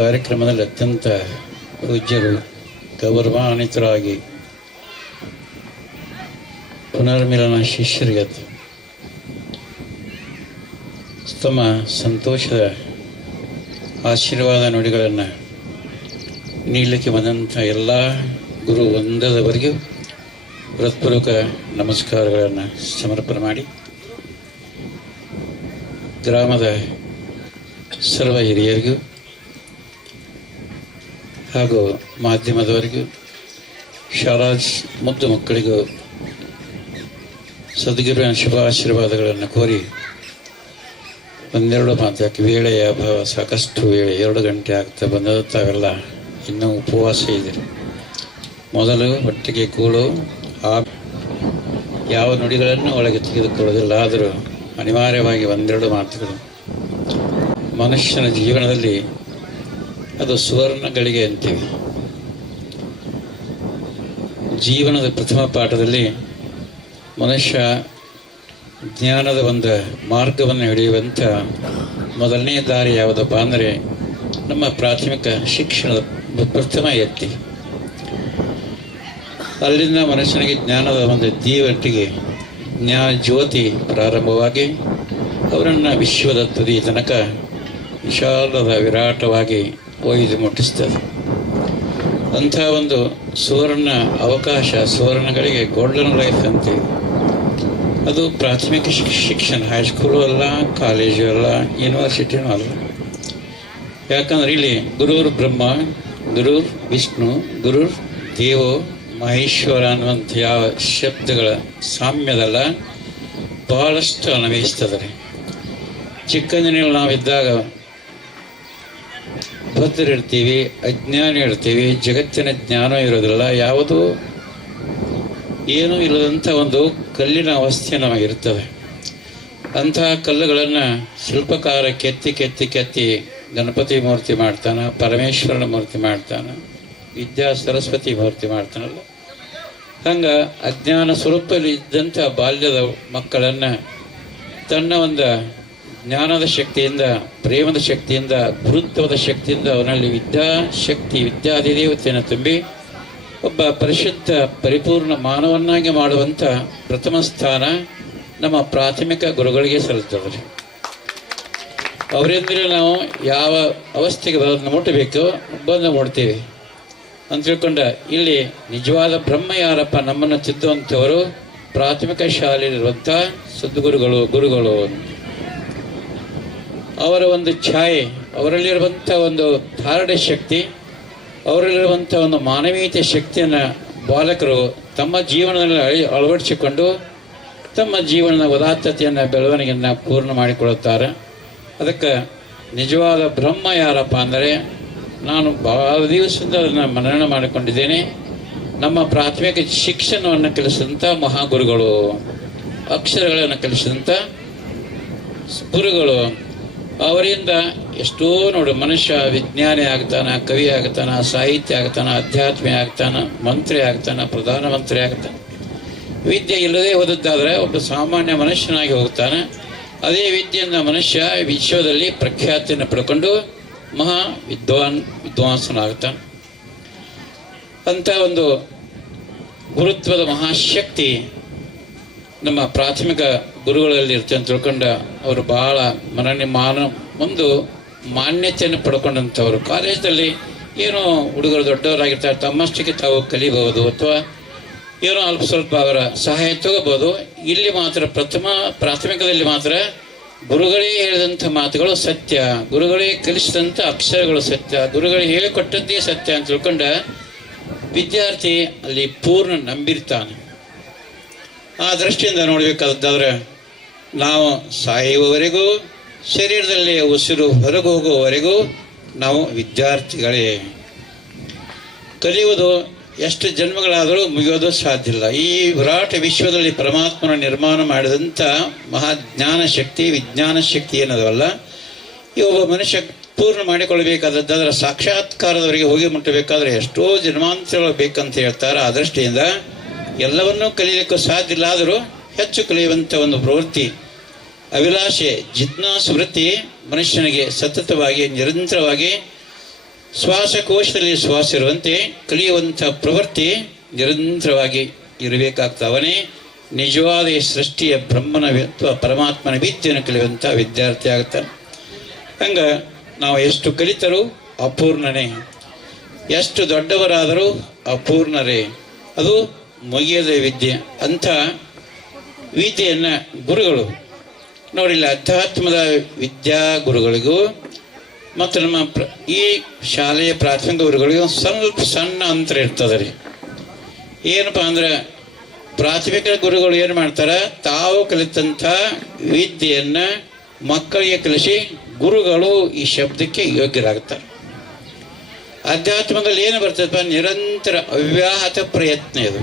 ಕಾರ್ಯಕ್ರಮದಲ್ಲಿ ಅತ್ಯಂತ ಪೂಜ್ಯರು ಗೌರವಾನ್ವಿತರಾಗಿ ಪುನರ್ಮಿಲನ ಶಿಷ್ಯರಿಗೆ ತಮ್ಮ ಸಂತೋಷದ ಆಶೀರ್ವಾದ ನುಡಿಗಳನ್ನು ನೀಡಲಿಕ್ಕೆ ಬಂದಂಥ ಎಲ್ಲ ಗುರು ವೃಂದದವರೆಗೂ ಹೃತ್ಪೂರ್ವಕ ನಮಸ್ಕಾರಗಳನ್ನು ಸಮರ್ಪಣೆ ಮಾಡಿ, ಗ್ರಾಮದ ಸರ್ವ ಹಿರಿಯರಿಗೂ ಹಾಗೂ ಮಾಧ್ಯಮದವರಿಗೂ, ಶಾಲಾ ಮುದ್ದು ಮಕ್ಕಳಿಗೂ ಸದ್ಗುರುವಿನ ಶುಭಾಶೀರ್ವಾದಗಳನ್ನು ಕೋರಿ ಒಂದೆರಡು ಮಾತು, ಯಾಕೆ ವೇಳೆಯ ಅಭಾವ, ಸಾಕಷ್ಟು ವೇಳೆ 2 ಗಂಟೆ ಆಗ್ತಾ ಬಂದದ್ದು, ತಾವೆಲ್ಲ ಇನ್ನೂ ಉಪವಾಸ ಇದ್ದೀರಿ. ಮೊದಲು ಒಟ್ಟಿಗೆ ಕೂಳು, ಯಾವ ನುಡಿಗಳನ್ನು ಒಳಗೆ ತೆಗೆದುಕೊಳ್ಳೋದಿಲ್ಲ. ಆದರೂ ಅನಿವಾರ್ಯವಾಗಿ ಒಂದೆರಡು ಮಾತುಗಳು. ಮನುಷ್ಯನ ಜೀವನದಲ್ಲಿ ಅದು ಸುವರ್ಣ ಗಳಿಗೆ ಅಂತೀವಿ. ಜೀವನದ ಪ್ರಥಮ ಪಾಠದಲ್ಲಿ ಮನುಷ್ಯ ಜ್ಞಾನದ ಒಂದು ಮಾರ್ಗವನ್ನು ಹಿಡಿಯುವಂಥ ಮೊದಲನೇ ದಾರಿ ಯಾವುದಪ್ಪ ಅಂದರೆ ನಮ್ಮ ಪ್ರಾಥಮಿಕ ಶಿಕ್ಷಣದ ಪ್ರಥಮ ಎತ್ತಿ. ಅಲ್ಲಿಂದ ಮನುಷ್ಯನಿಗೆ ಜ್ಞಾನದ ಒಂದು ದೀವಟ್ಟಿಗೆ ಜ್ಞಾನ ಜ್ಯೋತಿ ಪ್ರಾರಂಭವಾಗಿ ಅವರನ್ನು ವಿಶ್ವದ ತುದಿ ತನಕ ವಿಶಾಲದ ವಿರಾಟವಾಗಿ ಒಯ್ದು ಮುಟ್ಟಿಸ್ತದೆ. ಅಂಥ ಒಂದು ಸುವರ್ಣ ಅವಕಾಶ, ಸುವರ್ಣಗಳಿಗೆ ಗೋಲ್ಡನ್ ಲೈಫ್ ಅಂತೀವಿ. ಅದು ಪ್ರಾಥಮಿಕ ಶಿಕ್ಷಣ, ಹೈಸ್ಕೂಲು ಅಲ್ಲ, ಕಾಲೇಜು ಅಲ್ಲ, ಯೂನಿವರ್ಸಿಟಿನೂ ಅಲ್ಲ. ಯಾಕಂದ್ರೆ ಇಲ್ಲಿ ಗುರುರ್ ಬ್ರಹ್ಮ, ಗುರುರ್ ವಿಷ್ಣು, ಗುರುರ್ ದೇವೋ ಮಹೇಶ್ವರ ಅನ್ನುವಂಥ ಯಾವ ಶಬ್ದಗಳ ಸಾಮ್ಯದಲ್ಲ, ಬಹಳಷ್ಟು ಅನ್ವಯಿಸ್ತದೆ. ಚಿಕ್ಕಂದಿನಲ್ಲಿ ನಾವಿದ್ದಾಗ ಭದ್ರಿರ್ತೀವಿ, ಅಜ್ಞಾನಿ ಇರ್ತೀವಿ, ಜಗತ್ತಿನ ಜ್ಞಾನ ಇರೋದಿಲ್ಲ, ಯಾವುದೂ ಏನೂ ಇಲ್ಲದಂಥ ಒಂದು ಕಲ್ಲಿನ ಅವಸ್ಥೆ ನಮಗಿರ್ತದೆ. ಅಂತಹ ಕಲ್ಲುಗಳನ್ನು ಶಿಲ್ಪಕಾರ ಕೆತ್ತಿ ಕೆತ್ತಿ ಕೆತ್ತಿ ಗಣಪತಿ ಮೂರ್ತಿ ಮಾಡ್ತಾನೆ, ಪರಮೇಶ್ವರನ ಮೂರ್ತಿ ಮಾಡ್ತಾನೆ, ವಿದ್ಯಾ ಸರಸ್ವತಿ ಮೂರ್ತಿ ಮಾಡ್ತಾನಲ್ಲ. ಹಂಗೆ ಅಜ್ಞಾನ ಸ್ವರೂಪದಲ್ಲಿ ಇದ್ದಂಥ ಬಾಲ್ಯದ ಮಕ್ಕಳನ್ನು ತನ್ನ ಒಂದು ಜ್ಞಾನದ ಶಕ್ತಿಯಿಂದ, ಪ್ರೇಮದ ಶಕ್ತಿಯಿಂದ, ಗುರುತ್ವದ ಶಕ್ತಿಯಿಂದ ಅವನಲ್ಲಿ ವಿದ್ಯಾಶಕ್ತಿ, ವಿದ್ಯಾಧಿದೇವತೆಯನ್ನು ತುಂಬಿ ಒಬ್ಬ ಪರಿಶುದ್ಧ ಪರಿಪೂರ್ಣ ಮಾನವನ್ನಾಗಿ ಮಾಡುವಂಥ ಪ್ರಥಮ ಸ್ಥಾನ ನಮ್ಮ ಪ್ರಾಥಮಿಕ ಗುರುಗಳಿಗೆ ಸಲ್ಲುತ್ತದೆ. ಅವರಿಂದಲೇ ನಾವು ಯಾವ ಅವಸ್ಥೆಗೆ ಮುಟ್ಟಬೇಕು ಬಂದು ಮುಡ್ತೀವಿ ಅಂತ ತಿಳ್ಕೊಂಡ ಇಲ್ಲಿ ನಿಜವಾದ ಬ್ರಹ್ಮ ಯಾರಪ್ಪ ನಮ್ಮನ್ನು ತಿದ್ದುವಂಥವರು ಪ್ರಾಥಮಿಕ ಶಾಲೆಯಲ್ಲಿರುವಂಥ ಸದ್ಗುರುಗಳು, ಗುರುಗಳು. ಅವರ ಒಂದು ಛಾಯೆ, ಅವರಲ್ಲಿರುವಂಥ ಒಂದು ಧಾರಣೆ ಶಕ್ತಿ, ಅವರಲ್ಲಿರುವಂಥ ಒಂದು ಮಾನವೀಯತೆ ಶಕ್ತಿಯನ್ನು ಬಾಲಕರು ತಮ್ಮ ಜೀವನದಲ್ಲಿ ಅಳವಡಿಸಿಕೊಂಡು ತಮ್ಮ ಜೀವನದ ಉದಾತ್ತತೆಯನ್ನು, ಬೆಳವಣಿಗೆಯನ್ನು ಪೂರ್ಣ ಮಾಡಿಕೊಳ್ಳುತ್ತಾರೆ. ಅದಕ್ಕೆ ನಿಜವಾದ ಬ್ರಹ್ಮ ಯಾರಪ್ಪ ಅಂದರೆ, ನಾನು ಬಹಳ ದಿವಸದಿಂದ ಅದನ್ನು ಮನನ ಮಾಡಿಕೊಂಡಿದ್ದೇನೆ, ನಮ್ಮ ಪ್ರಾಥಮಿಕ ಶಿಕ್ಷಣವನ್ನು ಕಲಿಸಿದಂಥ ಮಹಾಗುರುಗಳು, ಅಕ್ಷರಗಳನ್ನು ಕಲಿಸಿದಂಥ ಗುರುಗಳು. ಅವರಿಂದ ಎಷ್ಟೋ ನೋಡಿ ಮನುಷ್ಯ ವಿಜ್ಞಾನಿ ಆಗ್ತಾನೆ, ಕವಿ ಆಗ್ತಾನೆ, ಸಾಹಿತ್ಯ ಆಗ್ತಾನೆ, ಅಧ್ಯಾತ್ಮಿ ಆಗ್ತಾನೆ, ಮಂತ್ರಿ ಆಗ್ತಾನೆ, ಪ್ರಧಾನಮಂತ್ರಿ ಆಗ್ತಾನೆ. ವಿದ್ಯೆ ಇಲ್ಲದೆ ಓದಿದ್ದಾದರೆ ಒಬ್ಬ ಸಾಮಾನ್ಯ ಮನುಷ್ಯನಾಗಿ ಹೋಗ್ತಾನೆ. ಅದೇ ವಿದ್ಯೆಯಿಂದ ಮನುಷ್ಯ ವಿಶ್ವದಲ್ಲಿ ಪ್ರಖ್ಯಾತಿಯನ್ನು ಪಡ್ಕೊಂಡು ಮಹಾ ವಿದ್ವಾಂಸನಾಗ್ತಾನೆ. ಅಂಥ ಒಂದು ಗುರುತ್ವದ ಮಹಾಶಕ್ತಿ ನಮ್ಮ ಪ್ರಾಥಮಿಕ ಗುರುಗಳಲ್ಲಿ ಇರ್ತದೆ ಅಂತ ತಿಳ್ಕೊಂಡ ಅವರು ಬಹಳ ಒಂದು ಮಾನ್ಯತೆಯನ್ನು ಪಡ್ಕೊಂಡಂಥವ್ರು. ಕಾಲೇಜಲ್ಲಿ ಏನೋ ಹುಡುಗರು ದೊಡ್ಡವರಾಗಿರ್ತಾರೆ, ತಮ್ಮಷ್ಟಕ್ಕೆ ತಾವು ಕಲಿಬಹುದು ಅಥವಾ ಏನೋ ಅಲ್ಪ ಸ್ವಲ್ಪ ಅವರ ಸಹಾಯ ತಗೋಬೋದು. ಇಲ್ಲಿ ಮಾತ್ರ ಪ್ರಾಥಮಿಕದಲ್ಲಿ ಮಾತ್ರ ಗುರುಗಳೇ ಹೇಳಿದಂಥ ಮಾತುಗಳು ಸತ್ಯ, ಗುರುಗಳೇ ಕಲಿಸಿದಂಥ ಅಕ್ಷರಗಳು ಸತ್ಯ, ಗುರುಗಳೇ ಹೇಳಿಕೊಟ್ಟದ್ದೇ ಸತ್ಯ ಅಂತ ತಿಳ್ಕೊಂಡ ವಿದ್ಯಾರ್ಥಿ ಅಲ್ಲಿ ಪೂರ್ಣ ನಂಬಿರ್ತಾನೆ. ಆ ದೃಷ್ಟಿಯಿಂದ ನೋಡಬೇಕಾದದ್ದಾದ್ರೆ ನಾವು ಸಾಯುವವರೆಗೂ, ಶರೀರದಲ್ಲಿ ಉಸಿರು ಹೊರಗೆ ಹೋಗುವವರೆಗೂ ನಾವು ವಿದ್ಯಾರ್ಥಿಗಳೇ. ಕಲಿಯುವುದು ಎಷ್ಟು ಜನ್ಮಗಳಾದರೂ ಮುಗಿಯೋದು ಸಾಧ್ಯ ಇಲ್ಲ. ಈ ವಿರಾಟ ವಿಶ್ವದಲ್ಲಿ ಪರಮಾತ್ಮನ ನಿರ್ಮಾಣ ಮಾಡಿದಂಥ ಮಹಾಜ್ಞಾನ ಶಕ್ತಿ, ವಿಜ್ಞಾನ ಶಕ್ತಿ ಏನದವಲ್ಲ, ಈ ಒಬ್ಬ ಮನುಷ್ಯ ಪೂರ್ಣ ಮಾಡಿಕೊಳ್ಳಬೇಕಾದದ್ದಾದ್ರೆ ಸಾಕ್ಷಾತ್ಕಾರದವರೆಗೆ ಹೋಗಿ ಮುಟ್ಟಬೇಕಾದ್ರೆ ಎಷ್ಟೋ ಜನ್ಮಾಂತರಗಳು ಬೇಕಂತ ಹೇಳ್ತಾರೆ. ಆ ದೃಷ್ಟಿಯಿಂದ ಎಲ್ಲವನ್ನೂ ಕಲಿಯಲಿಕ್ಕೂ ಸಾಧ್ಯ ಇಲ್ಲ, ಆದರೂ ಹೆಚ್ಚು ಕಲಿಯುವಂಥ ಒಂದು ಪ್ರವೃತ್ತಿ, ಅಭಿಲಾಷೆ, ಜಿಜ್ಞಾಸು ವೃತ್ತಿ ಮನುಷ್ಯನಿಗೆ ಸತತವಾಗಿ ನಿರಂತರವಾಗಿ ಶ್ವಾಸಕೋಶದಲ್ಲಿ ಶ್ವಾಸ ಇರುವಂತೆ ಕಲಿಯುವಂಥ ಪ್ರವೃತ್ತಿ ನಿರಂತರವಾಗಿ ಇರಬೇಕಾಗ್ತವನೇ ನಿಜವಾದ ಈ ಸೃಷ್ಟಿಯ ಬ್ರಹ್ಮನ ಅಥವಾ ಪರಮಾತ್ಮನ ವಿದ್ಯೆಯನ್ನು ಕಲಿಯುವಂಥ ವಿದ್ಯಾರ್ಥಿ ಆಗ್ತಾನೆ. ಹಂಗೆ ನಾವು ಎಷ್ಟು ಕಲಿತರೂ ಅಪೂರ್ಣನೇ, ಎಷ್ಟು ದೊಡ್ಡವರಾದರೂ ಅಪೂರ್ಣರೇ, ಅದು ಮುಗಿಯದ ವಿದ್ಯೆ. ಅಂಥ ವಿದ್ಯೆಯನ್ನು ಗುರುಗಳು ನೋಡಿಲ್ಲ, ಅಧ್ಯಾತ್ಮದ ವಿದ್ಯಾ ಗುರುಗಳಿಗೂ ಮತ್ತು ನಮ್ಮ ಈ ಶಾಲೆಯ ಪ್ರಾಥಮಿಕ ಗುರುಗಳಿಗೂ ಸ್ವಲ್ಪ ಸಣ್ಣ ಅಂತರ ಇರ್ತದೆ ರೀ. ಏನಪ್ಪ ಅಂದ್ರೆ ಪ್ರಾಥಮಿಕ ಗುರುಗಳು ಏನು ಮಾಡ್ತಾರೆ, ತಾವು ಕಲಿತಂಥ ವಿದ್ಯೆಯನ್ನು ಮಕ್ಕಳಿಗೆ ಕಲಿಸಿ ಗುರುಗಳು ಈ ಶಬ್ದಕ್ಕೆ ಯೋಗ್ಯರಾಗ್ತಾರೆ. ಅಧ್ಯಾತ್ಮದಲ್ಲಿ ಏನು ಬರ್ತದಪ್ಪ, ನಿರಂತರ ಅವ್ಯಾಹತ ಪ್ರಯತ್ನ, ಇದು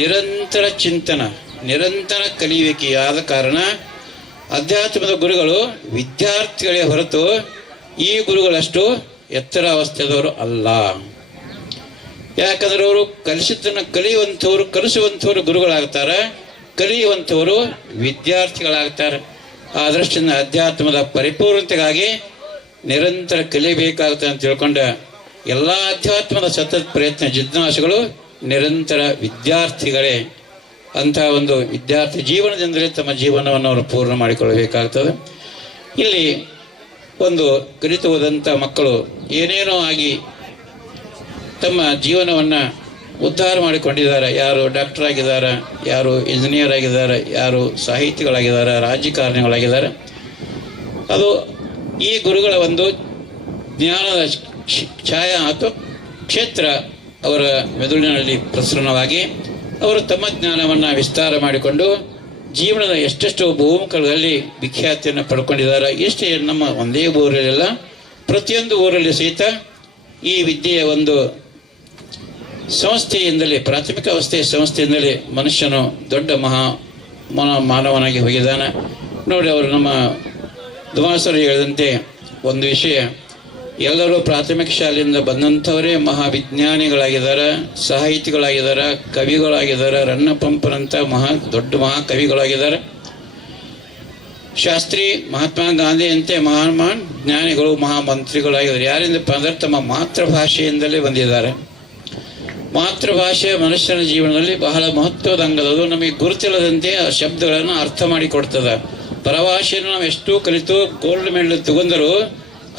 ನಿರಂತರ ಚಿಂತನ, ನಿರಂತರ ಕಲಿಯುವಿಕೆಯಾದ ಕಾರಣ ಅಧ್ಯಾತ್ಮದ ಗುರುಗಳು ವಿದ್ಯಾರ್ಥಿಗಳೇ ಹೊರತು ಈ ಗುರುಗಳಷ್ಟು ಎತ್ತರ ಅವಸ್ಥೆದವರು ಅಲ್ಲ. ಯಾಕಂದ್ರೆ ಅವರು ಕಲಿಸಿದ್ದನ್ನು ಕಲಿಯುವಂಥವ್ರು, ಕಲಿಸುವಂಥವ್ರು ಗುರುಗಳಾಗ್ತಾರೆ, ಕಲಿಯುವಂಥವರು ವಿದ್ಯಾರ್ಥಿಗಳಾಗ್ತಾರೆ. ಆ ದೃಷ್ಟಿಯಿಂದ ಅಧ್ಯಾತ್ಮದ ಪರಿಪೂರ್ಣತೆಗಾಗಿ ನಿರಂತರ ಕಲಿಯಬೇಕಾಗುತ್ತೆ ಅಂತ ತಿಳ್ಕೊಂಡ ಎಲ್ಲ ಅಧ್ಯಾತ್ಮದ ಸತತ ಪ್ರಯತ್ನ ಜಿಜ್ಞಾಸುಗಳು ನಿರಂತರ ವಿದ್ಯಾರ್ಥಿಗಳೇ. ಅಂತಹ ಒಂದು ವಿದ್ಯಾರ್ಥಿ ಜೀವನದಿಂದಲೇ ತಮ್ಮ ಜೀವನವನ್ನು ಅವರು ಪೂರ್ಣ ಮಾಡಿಕೊಳ್ಳಬೇಕಾಗ್ತದೆ. ಇಲ್ಲಿ ಒಂದು ಕಲಿತು ಹೋದಂಥ ಮಕ್ಕಳು ಏನೇನೋ ಆಗಿ ತಮ್ಮ ಜೀವನವನ್ನು ಉದ್ಧಾರ ಮಾಡಿಕೊಂಡಿದ್ದಾರೆ. ಯಾರು ಡಾಕ್ಟರ್ ಆಗಿದ್ದಾರೆ, ಯಾರು ಇಂಜಿನಿಯರ್ ಆಗಿದ್ದಾರೆ, ಯಾರು ಸಾಹಿತಿಗಳಾಗಿದ್ದಾರೆ, ರಾಜಕಾರಣಿಗಳಾಗಿದ್ದಾರೆ. ಅದು ಈ ಗುರುಗಳ ಒಂದು ಜ್ಞಾನದ ಛಾಯಾ ಅಥವಾ ಕ್ಷೇತ್ರ ಅವರ ಮೆದುಳಿನಲ್ಲಿ ಪ್ರಸರಣವಾಗಿ ಅವರು ತಮ್ಮ ಜ್ಞಾನವನ್ನು ವಿಸ್ತಾರ ಮಾಡಿಕೊಂಡು ಜೀವನದ ಎಷ್ಟೆಷ್ಟು ಬಹುಮುಖಗಳಲ್ಲಿ ವಿಖ್ಯಾತಿಯನ್ನು ಪಡ್ಕೊಂಡಿದ್ದಾರೆ. ಇಷ್ಟೇ ನಮ್ಮ ಒಂದೇ ಊರಲ್ಲೆಲ್ಲ, ಪ್ರತಿಯೊಂದು ಊರಲ್ಲಿ ಸಹಿತ ಈ ವಿದ್ಯೆಯ ಒಂದು ಸಂಸ್ಥೆಯಿಂದಲೇ, ಪ್ರಾಥಮಿಕ ಅವಸ್ಥೆಯ ಸಂಸ್ಥೆಯಿಂದಲೇ ಮನುಷ್ಯನು ದೊಡ್ಡ ಮಾನವನಾಗಿ ಹೋಗಿದ್ದಾನೆ. ನೋಡಿ, ಅವರು ನಮ್ಮ ದುಮಾಸರು ಹೇಳಿದಂತೆ ಒಂದು ವಿಷಯ, ಎಲ್ಲರೂ ಪ್ರಾಥಮಿಕ ಶಾಲೆಯಿಂದ ಬಂದಂಥವರೇ ಮಹಾವಿಜ್ಞಾನಿಗಳಾಗಿದ್ದಾರೆ, ಸಾಹಿತಿಗಳಾಗಿದ್ದಾರೆ, ಕವಿಗಳಾಗಿದ್ದಾರೆ. ರನ್ನಪಂಪನಂಥ ದೊಡ್ಡ ಮಹಾಕವಿಗಳಾಗಿದ್ದಾರೆ. ಶಾಸ್ತ್ರಿ, ಮಹಾತ್ಮ ಗಾಂಧಿಯಂತೆ ಮಹಾನ್ ಜ್ಞಾನಿಗಳು, ಮಹಾಮಂತ್ರಿಗಳಾಗಿದ್ದಾರೆ. ಯಾರಿಂದಪ್ಪ ಅಂದರೆ ತಮ್ಮ ಮಾತೃಭಾಷೆಯಿಂದಲೇ ಬಂದಿದ್ದಾರೆ. ಮಾತೃಭಾಷೆ ಮನುಷ್ಯನ ಜೀವನದಲ್ಲಿ ಬಹಳ ಮಹತ್ವದ ಅಂಗದದು. ನಮಗೆ ಗುರುತಿಲ್ಲದಂತೆ ಆ ಶಬ್ದಗಳನ್ನು ಅರ್ಥ ಮಾಡಿಕೊಡ್ತದೆ. ಪರಭಾಷೆಯನ್ನು ನಾವು ಎಷ್ಟು ಕಲಿತು ಗೋಲ್ಡ್ ಮೆಡಲ್ ತಗೊಂಡರೂ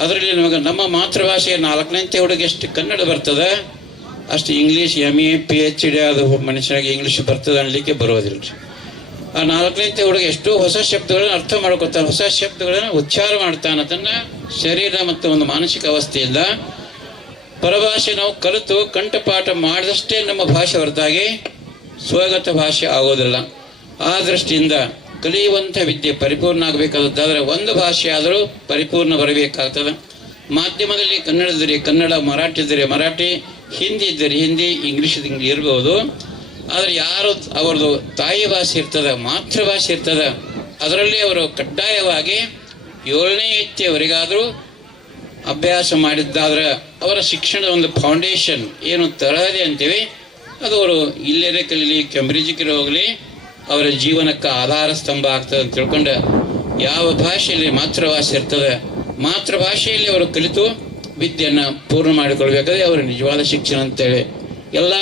ಅದರಲ್ಲಿ ನಮಗೆ ನಮ್ಮ ಮಾತೃಭಾಷೆಯ 4ನೇ ಹುಡುಗ ಎಷ್ಟು ಕನ್ನಡ ಬರ್ತದೆ, ಅಷ್ಟು ಇಂಗ್ಲೀಷ್ MA PhD ಅದು ಮನುಷ್ಯನಿಗೆ ಇಂಗ್ಲೀಷ್ ಬರ್ತದೆ ಅನ್ನಲಿಕ್ಕೆ ಬರೋದಿಲ್ಲ ರೀ. ಆ 4ನೇ ಹುಡುಗ ಎಷ್ಟೋ ಹೊಸ ಶಬ್ದಗಳನ್ನು ಅರ್ಥ ಮಾಡ್ಕೊತಾನೆ, ಹೊಸ ಶಬ್ದಗಳನ್ನು ಉಚ್ಚಾರ ಮಾಡ್ತಾನೆ ತನ್ನ ಶರೀರ ಮತ್ತು ಒಂದು ಮಾನಸಿಕ ಅವಸ್ಥೆಯಿಂದ. ಪರಭಾಷೆ ನಾವು ಕಲಿತು ಕಂಠಪಾಠ ಮಾಡಿದಷ್ಟೇ ನಮ್ಮ ಭಾಷೆ ಹೊರತಾಗಿ ಸ್ವಗತ ಭಾಷೆ ಆಗೋದಿಲ್ಲ. ಆ ದೃಷ್ಟಿಯಿಂದ ಕಲಿಯುವಂಥ ವಿದ್ಯೆ ಪರಿಪೂರ್ಣ ಆಗಬೇಕಾದದ್ದಾದರೆ ಒಂದು ಭಾಷೆ ಆದರೂ ಪರಿಪೂರ್ಣ ಬರಬೇಕಾಗ್ತದೆ. ಮಾಧ್ಯಮದಲ್ಲಿ ಕನ್ನಡ ಇದ್ದರೆ ಕನ್ನಡ, ಮರಾಠಿ ಇದ್ದರೆ ಮರಾಠಿ, ಹಿಂದಿ ಇದ್ದರೆ ಹಿಂದಿ, ಇಂಗ್ಲೀಷ್ ಇರ್ಬೋದು. ಆದರೆ ಯಾರು ಅವ್ರದ್ದು ತಾಯಿ ಭಾಷೆ ಇರ್ತದೆ, ಮಾತೃಭಾಷೆ ಇರ್ತದೆ, ಅದರಲ್ಲಿ ಅವರು ಕಡ್ಡಾಯವಾಗಿ 7ನೇ ಇತ್ಯವರೆಗಾದರೂ ಅಭ್ಯಾಸ ಮಾಡಿದ್ದಾದ್ರೆ ಅವರ ಶಿಕ್ಷಣದ ಒಂದು ಫೌಂಡೇಶನ್ ಏನು ತರಹದಿ ಅಂತೀವಿ, ಅದು ಅವರು ಇಲ್ಲೇ ಕಲೀಲಿ, ಕೆಂಬ್ರಿಡ್ಜ್ಗೆ ಹೋಗಲಿ, ಅವರ ಜೀವನಕ್ಕೆ ಆಧಾರ ಸ್ತಂಭ ಆಗ್ತದೆ ಅಂತ ತಿಳ್ಕೊಂಡು ಯಾವ ಭಾಷೆಯಲ್ಲಿ ಮಾತೃಭಾಷೆ ಇರ್ತದೆ, ಮಾತೃಭಾಷೆಯಲ್ಲಿ ಅವರು ಕಲಿತು ವಿದ್ಯೆಯನ್ನು ಪೂರ್ಣ ಮಾಡಿಕೊಳ್ಬೇಕಾದ್ರೆ ಅವರ ನಿಜವಾದ ಶಿಕ್ಷಣ ಅಂತೇಳಿ ಎಲ್ಲ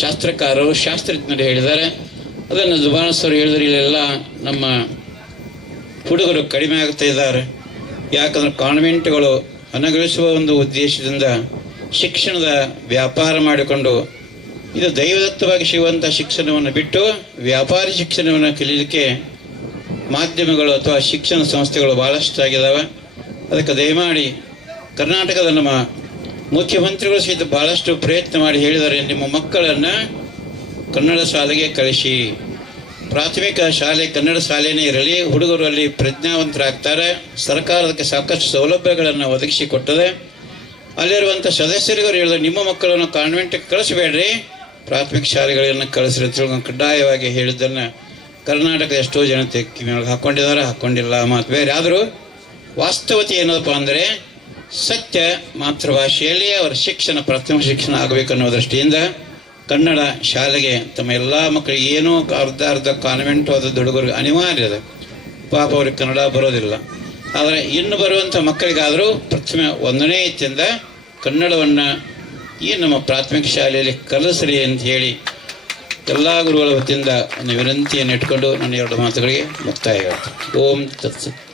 ಶಾಸ್ತ್ರಕಾರರು, ಶಾಸ್ತ್ರಜ್ಞರು ಹೇಳಿದ್ದಾರೆ. ಅದನ್ನು ದುಬಾಣಸರು ಹೇಳಿದ್ರೆ ಇಲ್ಲೆಲ್ಲ ನಮ್ಮ ಹುಡುಗರು ಕಡಿಮೆ ಆಗ್ತಾ ಇದ್ದಾರೆ. ಯಾಕಂದ್ರೆ ಕಾನ್ವೆಂಟ್ಗಳು ಹಣಗಳಿಸುವ ಒಂದು ಉದ್ದೇಶದಿಂದ ಶಿಕ್ಷಣದ ವ್ಯಾಪಾರ ಮಾಡಿಕೊಂಡು ಇದು ದೈವದತ್ತವಾಗಿ ಸಿಗುವಂಥ ಶಿಕ್ಷಣವನ್ನು ಬಿಟ್ಟು ವ್ಯಾಪಾರಿ ಶಿಕ್ಷಣವನ್ನು ಕಲೀಲಿಕ್ಕೆ ಮಾಧ್ಯಮಗಳು ಅಥವಾ ಶಿಕ್ಷಣ ಸಂಸ್ಥೆಗಳು ಭಾಳಷ್ಟು ಆಗಿದ್ದಾವೆ. ಅದಕ್ಕೆ ದಯಮಾಡಿ ಕರ್ನಾಟಕದ ನಮ್ಮ ಮುಖ್ಯಮಂತ್ರಿಗಳು ಸಹಿತ ಭಾಳಷ್ಟು ಪ್ರಯತ್ನ ಮಾಡಿ ಹೇಳಿದ್ದಾರೆ, ನಿಮ್ಮ ಮಕ್ಕಳನ್ನು ಕನ್ನಡ ಶಾಲೆಗೆ ಕಳಿಸಿ. ಪ್ರಾಥಮಿಕ ಶಾಲೆ ಕನ್ನಡ ಶಾಲೆಯೇ ಇರಲಿ, ಹುಡುಗರು ಅಲ್ಲಿ ಪ್ರಜ್ಞಾವಂತರಾಗ್ತಾರೆ. ಸರ್ಕಾರ ಅದಕ್ಕೆ ಸಾಕಷ್ಟು ಸೌಲಭ್ಯಗಳನ್ನು ಒದಗಿಸಿಕೊಟ್ಟದೆ. ಅಲ್ಲಿರುವಂಥ ಸದಸ್ಯರಿಗೂ ಹೇಳಿದ್ರೆ, ನಿಮ್ಮ ಮಕ್ಕಳನ್ನು ಕಾನ್ವೆಂಟ್ಗೆ ಕಳಿಸಬೇಡ್ರಿ, ಪ್ರಾಥಮಿಕ ಶಾಲೆಗಳನ್ನು ಕಳಿಸ್ರಿ ಅಂತ ಹೇಳಿ ಕಡ್ಡಾಯವಾಗಿ ಹೇಳಿದ್ದನ್ನು ಕರ್ನಾಟಕದ ಎಷ್ಟೋ ಜನತೆ ಕಿವಿಯೊಳಗೆ ಹಾಕ್ಕೊಂಡಿಲ್ಲ ಮಾತು ಬೇರೆ. ಆದರೂ ವಾಸ್ತವತೆ ಏನಪ್ಪ ಅಂದರೆ ಸತ್ಯ ಮಾತೃಭಾಷೆಯಲ್ಲಿ ಅವರ ಶಿಕ್ಷಣ, ಪ್ರಾಥಮಿಕ ಶಿಕ್ಷಣ ಆಗಬೇಕನ್ನೋ ದೃಷ್ಟಿಯಿಂದ ಕನ್ನಡ ಶಾಲೆಗೆ ತಮ್ಮ ಎಲ್ಲ ಮಕ್ಕಳಿಗೆ ಏನೋ ಅರ್ಧ ಕಾನ್ವೆಂಟ್ ಹೋದ ಹುಡುಗರಿಗೆ ಅನಿವಾರ್ಯ ಇದೆ. ಪಾಪ ಅವ್ರಿಗೆ ಕನ್ನಡ ಬರೋದಿಲ್ಲ. ಆದರೆ ಇನ್ನು ಬರುವಂಥ ಮಕ್ಕಳಿಗಾದರೂ ಪ್ರಥಮ 1ನೇ ಇತ್ತಿಂದ ಕನ್ನಡವನ್ನು ಈ ನಮ್ಮ ಪ್ರಾಥಮಿಕ ಶಾಲೆಯಲ್ಲಿ ಕಲಿಸ್ರಿ ಅಂತ ಹೇಳಿ ಎಲ್ಲ ಗುರುಗಳ ವತಿಯಿಂದ ಒಂದು ವಿನಂತಿಯನ್ನು ಇಟ್ಕೊಂಡು ನನ್ನ ಎರಡು ಮಾತುಗಳಿಗೆ ಮುಕ್ತಾಯ ಹೇಳ್ತೀನಿ. ಓಂ ತತ್ಸತ್.